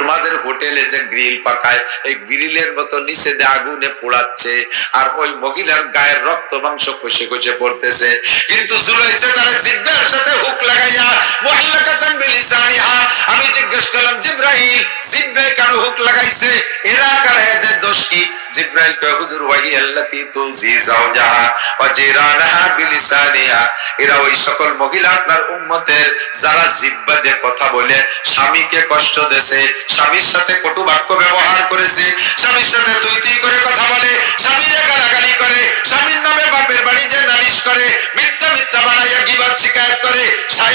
তোমাদের হোটেলে যে গ্রিল পাকায়, এই গ্রিলের মতো নিচে দিয়ে আগুনে পোড়াচ্ছে, আর ওই মহিলার গায়ের রক্ত মাংস কষে কষে পড়তেছে, কিন্তু জুলাইসা তার জিহ্বার সাথে হুক লাগাইয়া মুআল্লাকাতান বিলিসানিহা। আমি জিজ্ঞেস করলাম জিবরাইল, জিহ্বায় কেন হুক লাগাইছে? এরা কারা? এদের দোষ কি? জিবরাইল কয় হুজুর ওয়াহি আল্লাতী তুজি যাওজাহা ওয়া জিরানাহা বিলিসানিহা। এরা ওই সকল মহিলা আপনার উম্মতের যারা জিহ্বা দিয়ে কথা বলে স্বামীকে কষ্ট দেছে, স্বামীর সাথে কটু বাক্য ব্যবহার করেছে, স্বামীর সাথে তুই তুই করে কথা বলে, স্বামীরে গালাগালি করে, স্বামীর নামে বাপের বাড়ি যে নালিশ করে, মিথ্যা মিথ্যা বানাইয়া গীবত শিকায়ত করে,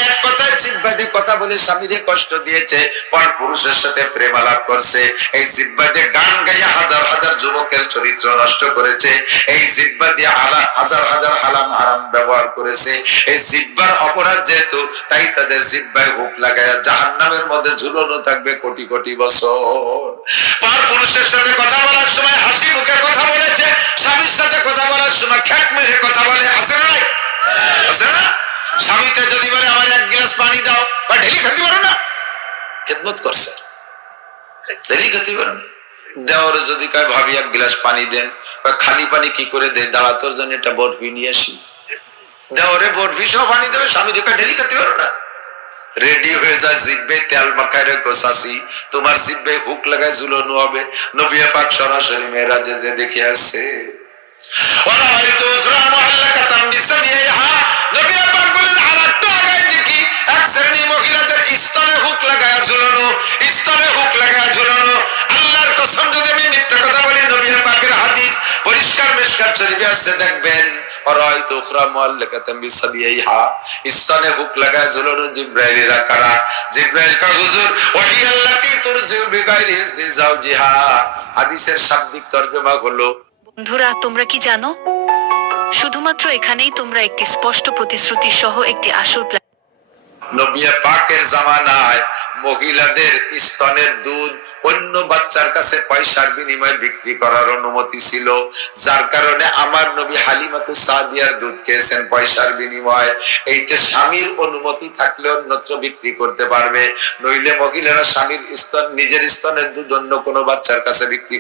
এক কথায় জিহ্বা দিয়ে কথা বলে স্বামীরে কষ্ট দিয়েছে, পর পুরুষের সাথে প্রেম আলাপ করছে, এই জিহ্বা দিয়ে গান গাইয়া হাজার হাজার যুবকের চরিত্র নষ্ট করেছে, এই জিহ্বা দিয়ে হাজার হাজার হালাম হারাম ব্যবহার করেছে। এই জিহ্বার অপরাধ যেহেতু, তাই তাদের জিহ্বায় হুক লাগাইয়া জাহান্নামের মধ্যে ঝুলানো থাকবে কোটি কোটি বছর। পর পুরুষের সাথে কথা বলার সময় হাসি মুখে কথা বলেছে, স্বামীর সাথে কথা বলার সময় খ্যাক মেরে কথা বলে, আছে না নাই? আছে না? স্বামীতে যদি বলে আমার এক গ্লাস পানি দাও, বা ঢেলি খেতে পারো না, খেদমত করছে, ঢেলি খেতে পারো না। দেওয়ার যদি কয় ভাবি এক গ্লাস পানি দেন, বা খালি পানি কি করে দেয়, দাঁড়া তোর জন্য একটা বরফি নিয়ে আসি, দেওয়ারে বরফি সহ পানি দেবে, স্বামী রেখা ঢেলি খেতে পারো না। রেডি হয়ে যায়, জিব্বে তেল মাখায় রেখো চাচি, তোমার জিব্বে হুক লাগায় ঝুলানো হবে। নবী পাক সরাসরি মেরাজে যে দেখে আসছে, ওরা হয়তো মুআল্লাকাতান বিসানিহা। নবী পাক বলেন আরেকটু আগায় দেখি এক শ্রেণী মহিলাদের স্তনে হুক লাগায় ঝুলানো, স্তনে হুক লাগায় ঝুলানো। আল্লাহর কসম যদি আমি মিথ্যা কথা বলি, নবী পাকের হাদিস পরিষ্কার মিশকাত শরীফে আসছে, দেখবেন ওরাইতো উখরা মুআল্লাকাতান বিসানিহা, স্তনে হুক লাগায় ঝুলানো জিবরাইলেরা কারা? জিবরাইল কয় হুজুর ওয়াহি আল্লাতী তুরজিউ বিগাইরি ইজনি যাওজিহা। হাদিসের শাব্দিক তরজমা হলো, বন্ধুরা তোমরা কি জানো, শুধুমাত্র এখানেই তোমরা একটি স্পষ্ট প্রতিশ্রুতি সহ একটি আসল প্ল্যান। নবী পাকের জামানায় মহিলাদের স্তনের দুধ অন্য বাচ্চার কাছে পয়সার বিনিময়ে বিক্রি করার অনুমতি ছিল, যার কারণে আমার নবী হালিমাতুস সাদিয়ার দুধ খেয়েছেন পয়সার বিনিময়ে। এইটা স্বামীর অনুমতি থাকলে অন্যত্র বিক্রি করতে পারবে, নইলে মহিলারা স্বামীর স্তন, নিজের স্তনের দুধ অন্য কোনো বাচ্চার কাছে বিক্রি